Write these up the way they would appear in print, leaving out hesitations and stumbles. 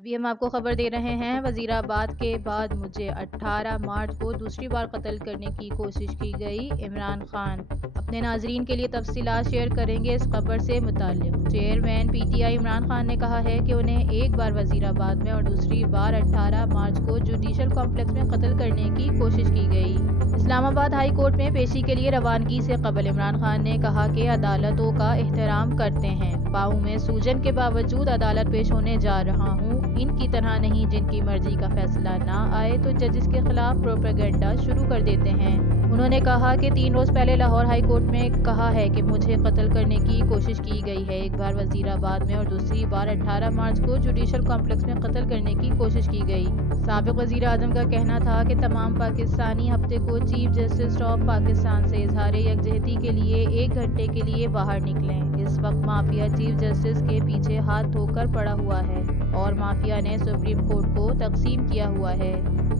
ابھی ہم آپ کو خبر دے رہے ہیں، وزیر آباد کے بعد مجھے 18 مارچ کو دوسری بار قتل کرنے کی کوشش کی گئی۔ عمران خان اپنے ناظرین کے لیے تفصیلات شیئر کریں گے اس خبر سے متعلق۔ Chairman P T I Imran Khan نے کہا ہے کہ انہیں ایک بار وزیر آباد میں اور دوسری بار 18 مارچ کو جوڈیشل کمپلیکس میں قتل کرنے کی کوشش کی گئی۔ اسلام آباد ہائی کورٹ میں پیشی کے لیے روانگی سے قبل عمران خان نے کہا کہ عدالتوں کا احترام کرتے ہیں۔ پاؤں میں سوجن کے باوجود عدالت پیش ہونے جا رہا ہوں۔ ان کی طرح نہیں جن کی مرضی کا فیصلہ نہ آئے تو ججز کے خلاف پروپیگنڈا شروع کر دیتے ہیں۔ انہوں نے کہا کہ 3 روز پہلے لاہور ہائی کورٹ میں کہا ہے کہ مجھے قتل کرنے کی کوشش کی گئی ہے۔ ایک بار وزیر آباد میں اور دوسری بار 18 مارچ کو جوڈیشل کمپلیکس میں قتل کرنے کی کوشش کی گئی۔ سابق وزیر اعظم کا کہنا تھا کہ تمام پاکستانی ہفتے کو چیف جسٹس آف پاکستان سے اظہار یکجہتی کے لیے 1 گھنٹے کے لیے باہر نکلیں۔ اس وقت مافیا چیف جسٹس کے پیچھے ہاتھ دھو کر پڑا ہوا ہے اور مافیا نے سپریم کورٹ کو تقسیم کیا ہوا ہے۔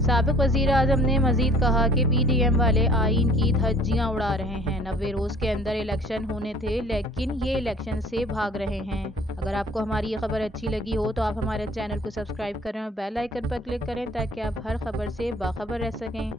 سابق وزیر اعظم نے مزید کہا کہ پی ڈی ایم والے آئین کی دھجیاں اڑا رہے ہیں۔ 90 روز کے اندر الیکشن ہونے تھے لیکن یہ الیکشن سے بھاگ رہے ہیں۔ اگر آپ کو ہماری یہ خبر اچھی لگی ہو تو آپ ہمارے چینل کو سبسکرائب کریں اور بیل آئیکن پر کلک کریں تاکہ آپ ہر خبر سے باخبر رہ سکیں۔